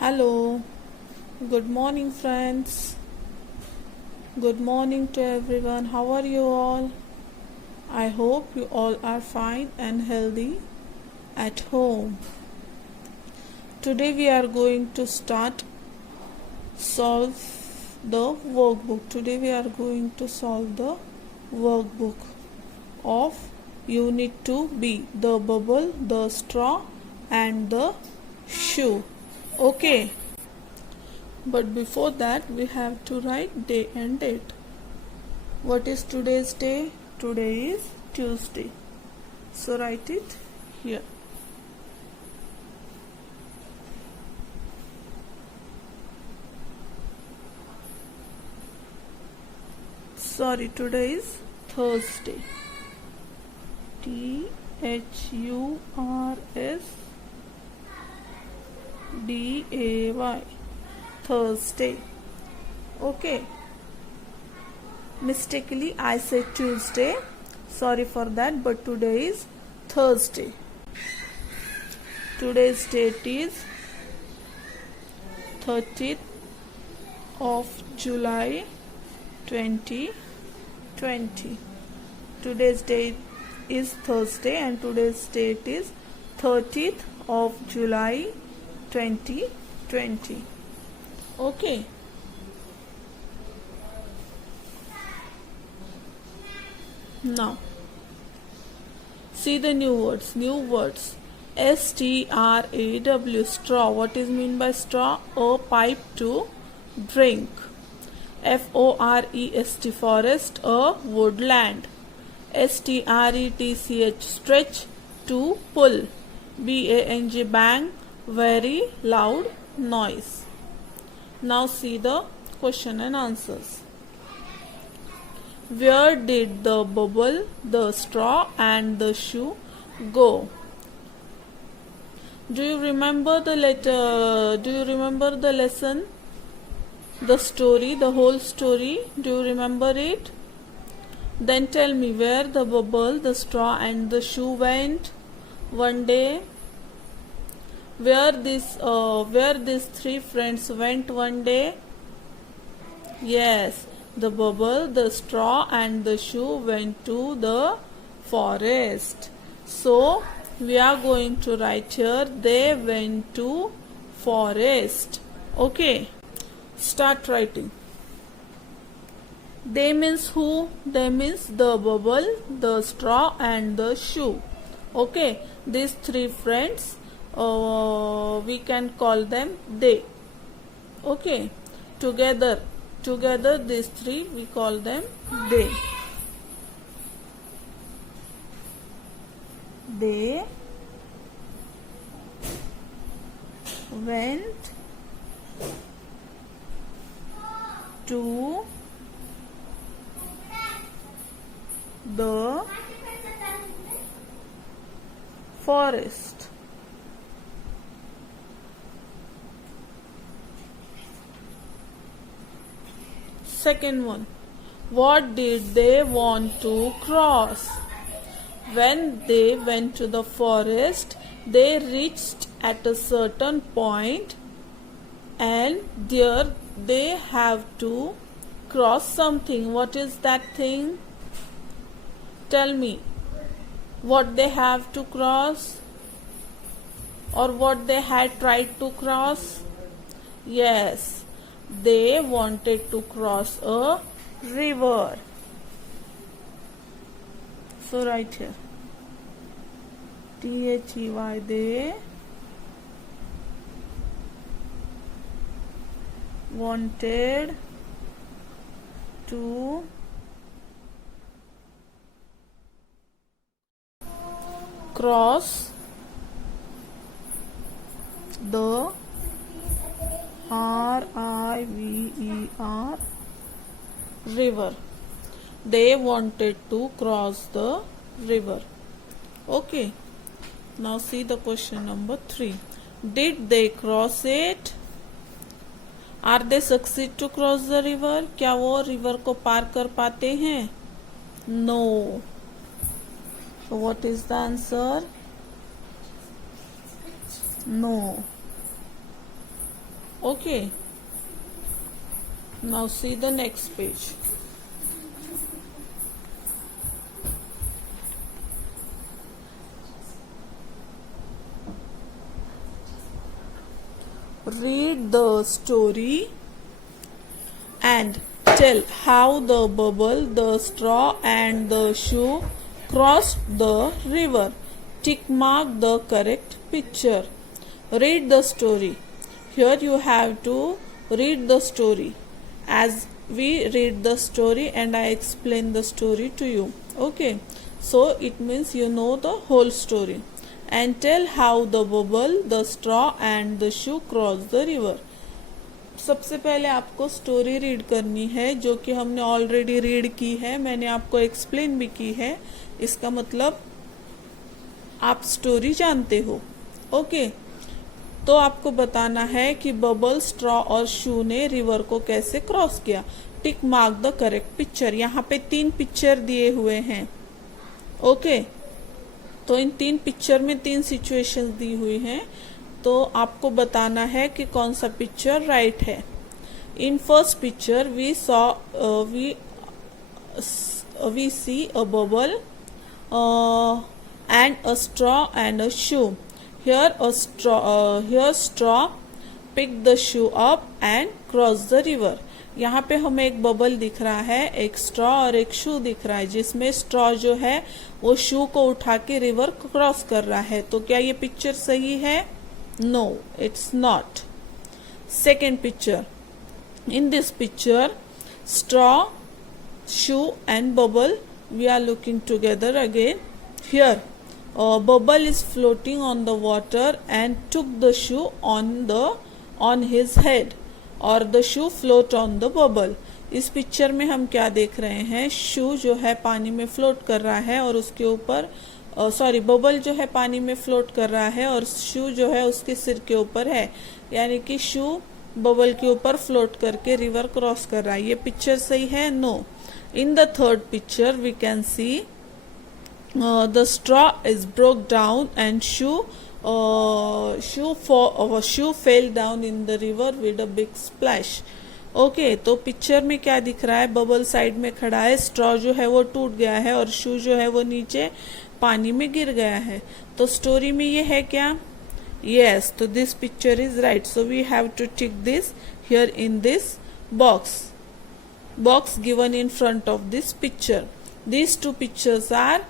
Hello, good morning, friends. Good morning to everyone. How are you all? I hope you all are fine and healthy at home. Today we are going to solve the workbook. Today we are going to solve the workbook of Unit 2B, the bubble, the straw, and the shoe. Okay. But before that, we have to write day and date. What is today's day? Today is Tuesday. So write it here. Sorry, today is Thursday. Thursday. Thursday. Okay. Mistakenly I said Tuesday. Sorry for that, but today is Thursday. Today's date is 30th of July 2020. Today's date is Thursday and today's date is 30th of July 2020. Okay. Now, see the new words. STRAW, straw. What is mean by straw? A pipe to drink. FOREST, forest. A woodland. STRETCH, stretch, to pull. BANG, bang, very loud noise. Now see the question and answers. Where did the bubble, the straw, and the shoe go? Do you remember the lesson? The story, the whole story? Do you remember it? Then tell me where the bubble, the straw, and the shoe went one day. Where these three friends went one day? Yes, the bubble, the straw, and the shoe went to the forest. So we are going to write here, they went to forest. Okay, start writing. They means who? They means the bubble, the straw, and the shoe. Okay, these three friends, we can call them they. Okay, together these three we call them they. They went to the forest. Second one, what did they want to cross? When they went to the forest, they reached at a certain point and there they have to cross something. What is that thing? Tell me, what they have to cross or what they had tried to cross? Yes, they wanted to cross a river. So write here, THEY, they wanted to cross the river. They wanted to cross the river. Okay. Now see the question number 3. Did they cross it? Are they succeed to cross the river? क्या वो river को पार कर पाते हैं? No. So what is the answer? No. Okay, now see the next page. Read the story and tell how the bubble, the straw and the shoe crossed the river. Tick mark the correct picture. Read the story. Here you have to read the story as we read the story and I explain the story to you. Okay, so it means you know the whole story. And tell how the bubble, the straw and the shoe crossed the river. सबसे पहले आपको story read करनी है जो कि हमने already read की है, मैंने आपको एक्सप्लेन भी की है. इसका मतलब आप स्टोरी जानते हो. ओके, तो आपको बताना है कि बबल, स्ट्रॉ और शू ने रिवर को कैसे क्रॉस किया. Tick mark the correct picture. यहाँ पे 3 पिक्चर दिए हुए हैं. ओके, तो इन 3 पिक्चर में 3 सिचुएशंस दी हुई हैं, तो आपको बताना है कि कौन सा पिक्चर राइट है. In first picture we see a bubble and a straw and a shoe. Here straw picked the shoe up and crossed the river. यहाँ पे हमें एक बबल दिख रहा है, एक स्ट्रॉ और एक शू दिख रहा है, जिसमें स्ट्रॉ जो है वो शू को उठा के रिवर क्रॉस कर रहा है. तो क्या ये पिक्चर सही है? No, it's not. Second picture. In this picture straw, shoe and bubble we are looking together again. Here bubble is floating on the water and took the shoe on his head, और the shoe float on the bubble. इस पिक्चर में हम क्या देख रहे हैं? शू जो है पानी में फ्लोट कर रहा है और उसके ऊपर बबल जो है पानी में फ्लोट कर रहा है और शू जो है उसके सिर के ऊपर है, यानी कि शू बबल के ऊपर फ्लोट करके रिवर क्रॉस कर रहा है. ये पिक्चर सही है? No. In the third picture we can see the straw is broke down and shoe fell down in the river with a big splash. Okay, तो पिक्चर में क्या दिख रहा है? बबल साइड में खड़ा है, स्ट्रॉ जो है वो टूट गया है और शू जो है वो नीचे पानी में गिर गया है. तो स्टोरी में ये है क्या? यस, तो this picture is right. So we have to tick this here in this box given in front of this picture. These 2 pictures are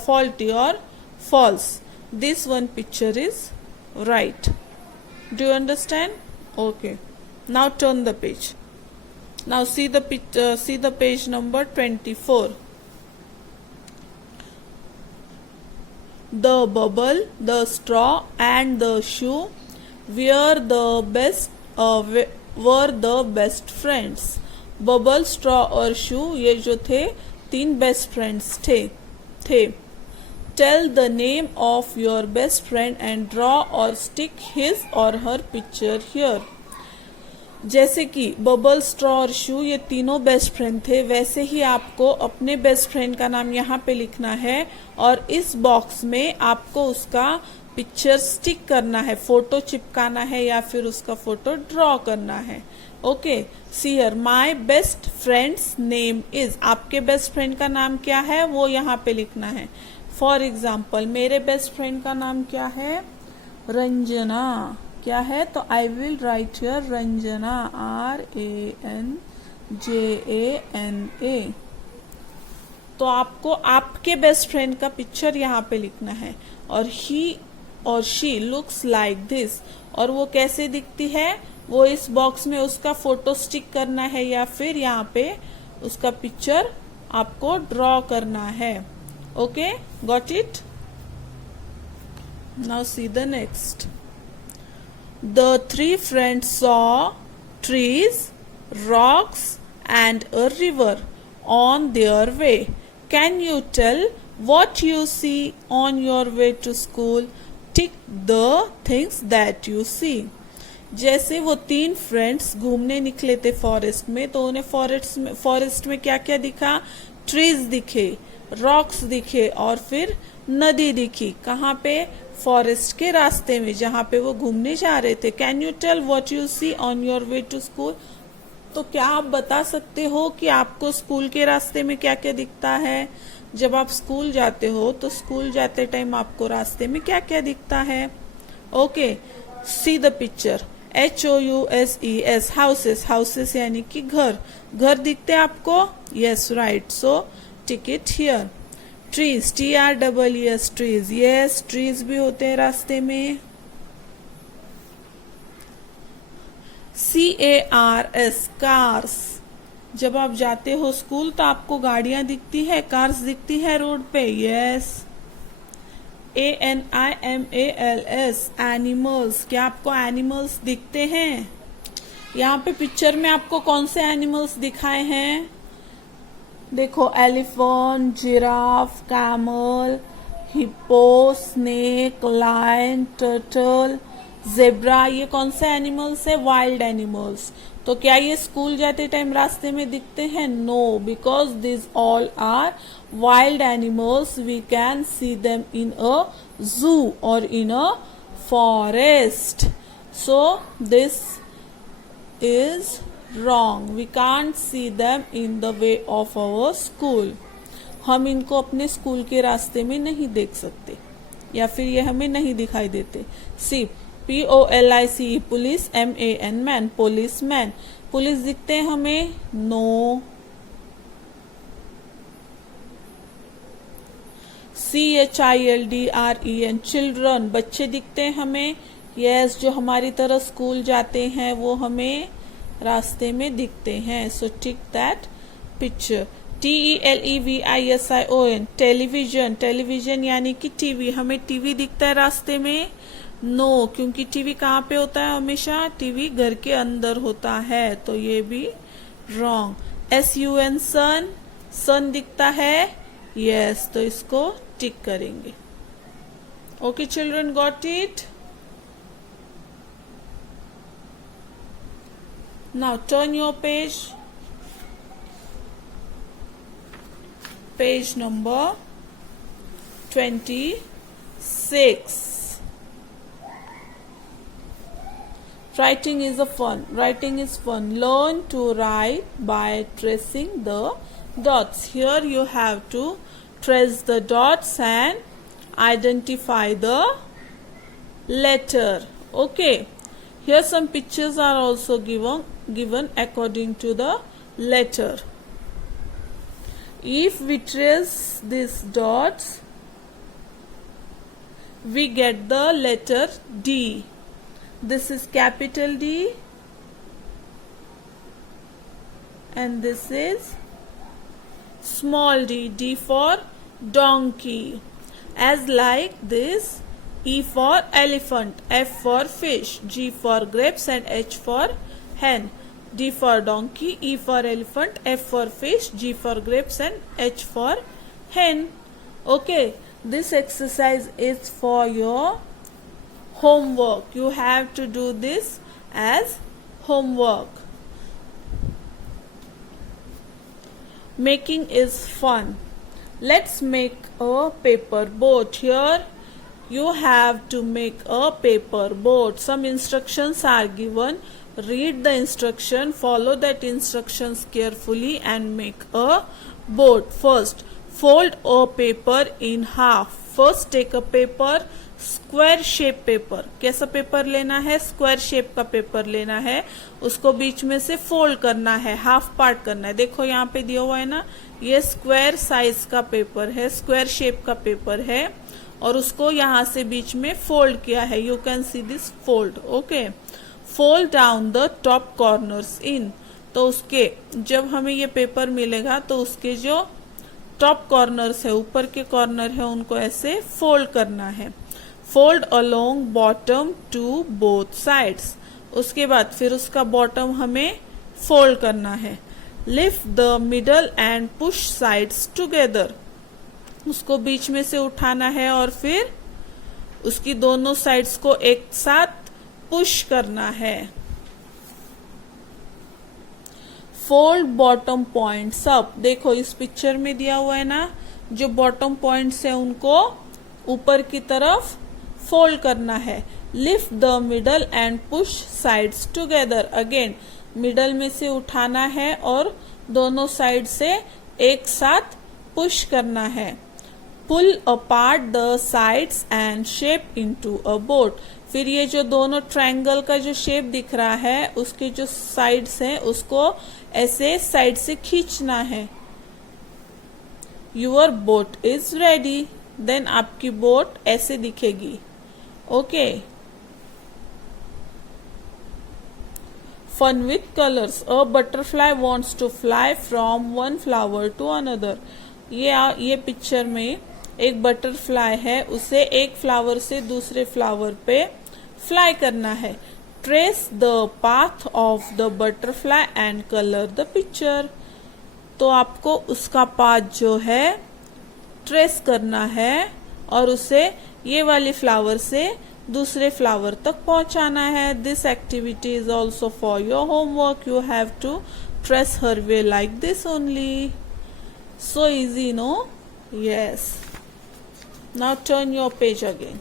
faulty or false. This one picture is right. Do you understand? Okay, now turn the page. Now see the page number 24. The bubble, the straw and the shoe were the best friends. Bubble, straw और shoe ये जो थे 3 best friends थे. Tell the name of your best friend and draw or stick his or her picture here. जैसे कि bubble, straw और shoe ये तीनों बेस्ट फ्रेंड थे, वैसे ही आपको अपने बेस्ट फ्रेंड का नाम यहाँ पे लिखना है और इस बॉक्स में आपको उसका पिक्चर स्टिक करना है, फोटो चिपकाना है या फिर उसका फोटो ड्रॉ करना है. Okay, see here my best friends name is. आपके बेस्ट फ्रेंड का नाम क्या है वो यहाँ पे लिखना है. फॉर एग्जाम्पल मेरे बेस्ट फ्रेंड का नाम क्या है? रंजना. क्या है? तो I will write here Ranjana, RANJANA. तो आपको आपके बेस्ट फ्रेंड का पिक्चर यहाँ पे लिखना है और ही और शी लुक्स लाइक दिस. और वो कैसे दिखती है? वो इस बॉक्स में उसका फोटो स्टिक करना है या फिर यहाँ पे उसका पिक्चर आपको ड्रॉ करना है. Okay, got it? Now see the next. The 3 friends saw trees, rocks and a river on their way. Can you tell what you see on your way to school? Tick the things that you see. जैसे वो 3 फ्रेंड्स घूमने निकले थे फॉरेस्ट में, तो उन्हें फॉरेस्ट में क्या क्या दिखा? ट्रीज दिखे, रॉक्स दिखे और फिर नदी दिखी. कहाँ पे? फॉरेस्ट के रास्ते में जहाँ पे वो घूमने जा रहे थे। Can you tell what you see on your way to school? तो क्या आप बता सकते हो कि आपको स्कूल के रास्ते में क्या क्या दिखता है? जब आप स्कूल जाते हो तो स्कूल जाते टाइम आपको रास्ते में क्या क्या दिखता है? Okay, see the picture. HOUSES, houses, houses यानी कि घर, घर दिखते हैं आपको? Yes, right, so tick it here. Trees, TREES, trees, yes, trees भी होते हैं रास्ते में। CARS, कार्स, जब आप जाते हो स्कूल तो आपको गाड़ियां दिखती है, कार्स दिखती है रोड पे, यस। ANIMALS, एनिमल्स, क्या आपको एनिमल्स दिखते हैं? यहाँ पे पिक्चर में आपको कौन से एनिमल्स दिखाए हैं? देखो, elephant, giraffe, camel, hippo, snake, lion, turtle, zebra, ये कौन से एनिमल्स है? Wild animals. तो क्या ये स्कूल जाते टाइम रास्ते में दिखते हैं? No, because this all are wild animals. We can see them in a zoo or in a forest. So this is wrong. We can't see them in the way of our school. हम इनको अपने स्कूल के रास्ते में नहीं देख सकते या फिर ये हमें नहीं दिखाई देते। सी, POLICE, police, MAN, man, police man, police दिखते हैं हमें? नो। CHILDREN, चिल्ड्रन, बच्चे दिखते हैं हमें? यस, जो हमारी तरह स्कूल जाते हैं वो हमें रास्ते में दिखते हैं। So tick that picture. TELEVISION, television, television यानी कि टीवी, हमें टीवी दिखता है रास्ते में? नो, क्योंकि टीवी कहाँ पे होता है? हमेशा टीवी घर के अंदर होता है, तो ये भी रॉन्ग। SUN, सन, सन दिखता है? यस, तो इसको टिक करेंगे। Okay children, got it? Now turn your page, page number 26. Writing is a fun. Writing is fun. Learn to write by tracing the dots. Here you have to trace the dots and identify the letter. Okay. Here some pictures are also given according to the letter. If we trace these dots, we get the letter D. This is capital D and this is small d, D for donkey. As like this, E for elephant, F for fish, G for grapes and H for hen. D for donkey, E for elephant, F for fish, G for grapes and H for hen. Okay, this exercise is for your homework. You have to do this as homework. Making is fun. Let's make a paper boat. Here you have to make a paper boat. Some instructions are given. Read the instruction, follow that instructions carefully and make a boat. First, fold a paper in half. First take a paper, square shape paper. कैसा पेपर लेना है? Square shape का पेपर लेना है। उसको बीच में से फोल्ड करना है, हाफ पार्ट करना है। देखो यहाँ पे दिया हुआ है ना, ये स्क्वायर साइज का पेपर है, स्क्वायर शेप का पेपर है और उसको यहाँ से बीच में फोल्ड किया है। You can see this fold. Okay, fold down the top corners in. तो उसके जब हमें ये पेपर मिलेगा तो उसके जो टॉप कॉर्नर्स है, ऊपर के कॉर्नर है, उनको ऐसे फोल्ड करना है। Fold along bottom to both sides. उसके बाद फिर उसका बॉटम हमें फोल्ड करना है। Lift the middle and push sides together. उसको बीच में से उठाना है और फिर उसकी दोनों साइड्स को एक साथ पुश करना है। Fold bottom points up. देखो इस पिक्चर में दिया हुआ है ना, जो बॉटम पॉइंट्स है उनको ऊपर की तरफ फोल्ड करना है. Lift the middle and push sides together. Again middle में से उठाना है और दोनों साइड से एक साथ पुश करना है. Pull apart the sides and shape into a boat. फिर ये जो दोनों ट्रायंगल का जो शेप दिख रहा है उसके जो साइड्स हैं उसको ऐसे साइड से खींचना है. Your boat is ready. Then आपकी बोट ऐसे दिखेगी. Okay. Fun with colours. A butterfly wants to fly from one flower to another. ये पिक्चर में एक बटरफ्लाई है, उसे एक फ्लावर से दूसरे फ्लावर पे फ्लाई करना है. Trace the path of the butterfly and colour the picture. तो आपको उसका पाथ जो है ट्रेस करना है और उसे ये वाली फ्लावर से दूसरे फ्लावर तक पहुंचाना है. This activity is also for your homework. You have to trace her way like this only. So easy, no? Yes. Now turn your page again.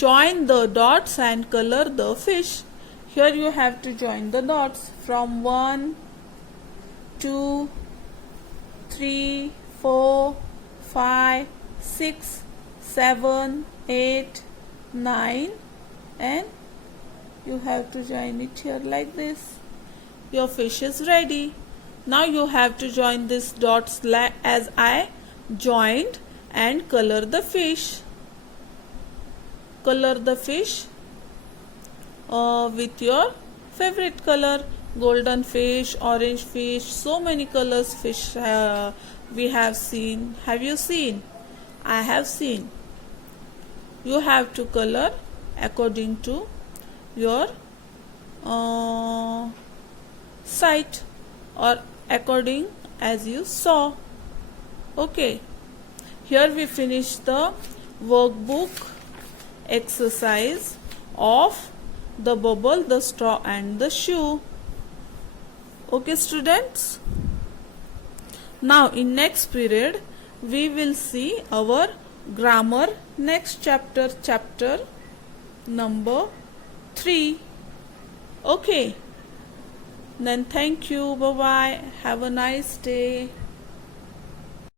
Join the dots and color the fish. Here you have to join the dots from 1, 2, 3, 4, 5, 6, 7, 8, 9 and you have to join it here like this. Your fish is ready. Now you have to join these dots as I joined and color the fish. Color the fish with your favorite color. Golden fish, orange fish, so many colors fish we have seen. Have you seen? I have seen. You have to color according to your sight or according as you saw. Okay, here we finish the workbook exercise of the bubble, the straw and the shoe. Okay students, now in next period we will see our grammar next chapter number 3. Okay, then thank you. Bye bye. Have a nice day.